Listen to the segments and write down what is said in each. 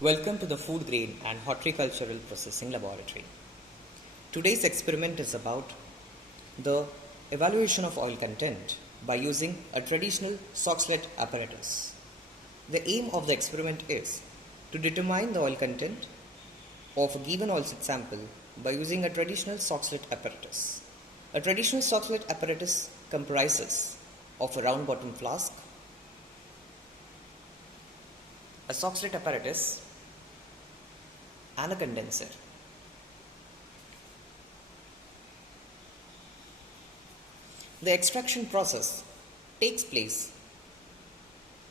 Welcome to the Food Grain and Horticultural Processing Laboratory. Today's experiment is about the evaluation of oil content by using a traditional Soxhlet apparatus. The aim of the experiment is to determine the oil content of a given oilseed sample by using a traditional Soxhlet apparatus. A traditional Soxhlet apparatus comprises of a round bottom flask, a Soxhlet apparatus, and a condenser. The extraction process takes place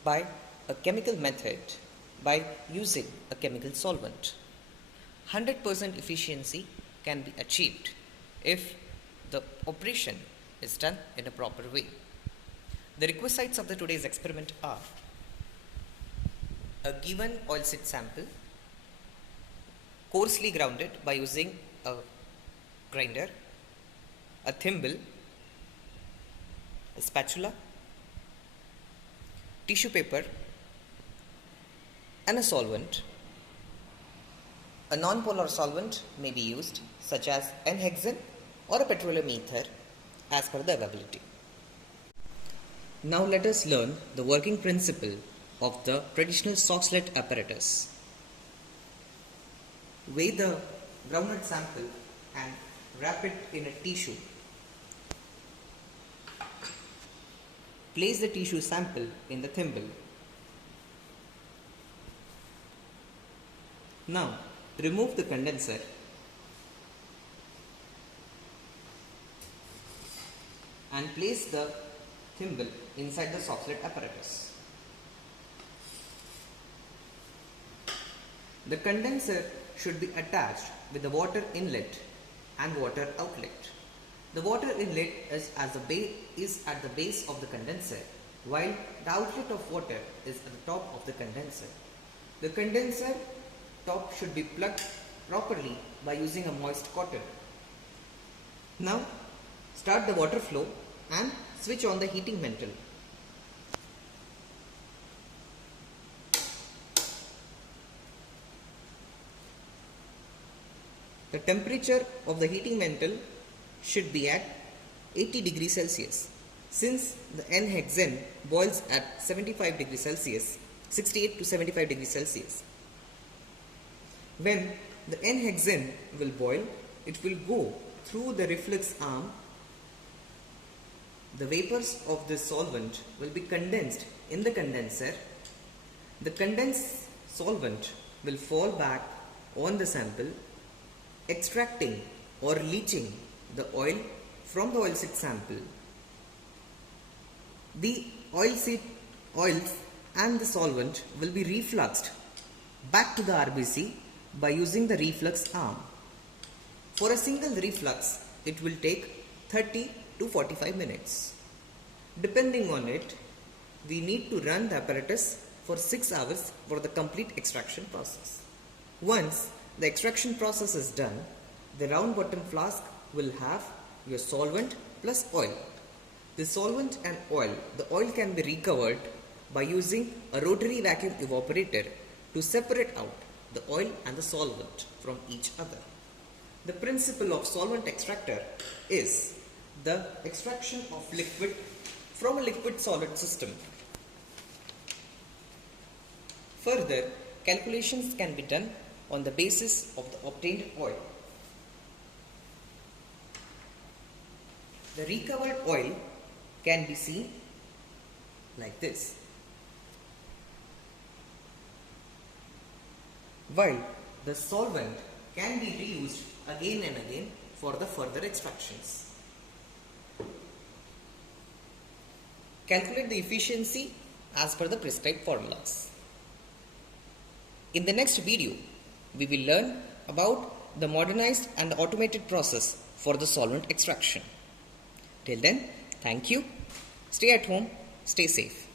by a chemical method by using a chemical solvent. 100% efficiency can be achieved if the operation is done in a proper way. The requisites of today's experiment are a given oilseed sample coarsely grounded by using a grinder, a thimble, a spatula, tissue paper, and a solvent. A non-polar solvent may be used, such as N-hexane or a petroleum ether, as per the availability. Now let us learn the working principle of the traditional Soxhlet apparatus. Weigh the groundnut sample and wrap it in a tissue. Place the tissue sample in the thimble. Now remove the condenser and place the thimble inside the Soxhlet apparatus. The condenser should be attached with the water inlet and water outlet. The water inlet is at the base of the condenser, while the outlet of water is at the top of the condenser. The condenser top should be plugged properly by using a moist cotton. Now start the water flow and switch on the heating mantle. The temperature of the heating mantle should be at 80 degrees Celsius. Since the N-hexane boils at 75 degrees Celsius, 68 to 75 degrees Celsius. When the N-hexane will boil, it will go through the reflux arm. The vapors of this solvent will be condensed in the condenser. The condensed solvent will fall back on the sample, extracting or leaching the oil from the oilseed sample. The oils and the solvent will be refluxed back to the RBC by using the reflux arm. For a single reflux, it will take 30 to 45 minutes. Depending on it, we need to run the apparatus for 6 hours for the complete extraction process. Once the extraction process is done, the round bottom flask will have your solvent plus oil. The solvent and oil, the oil can be recovered by using a rotary vacuum evaporator to separate out the oil and the solvent from each other. The principle of solvent extractor is the extraction of liquid from a liquid solid system. Further, calculations can be done on the basis of the obtained oil. The recovered oil can be seen like this, while the solvent can be reused again and again for the further extractions. Calculate the efficiency as per the prescribed formulas. In the next video, we will learn about the modernized and automated process for the solvent extraction. Till then, thank you. Stay at home, stay safe.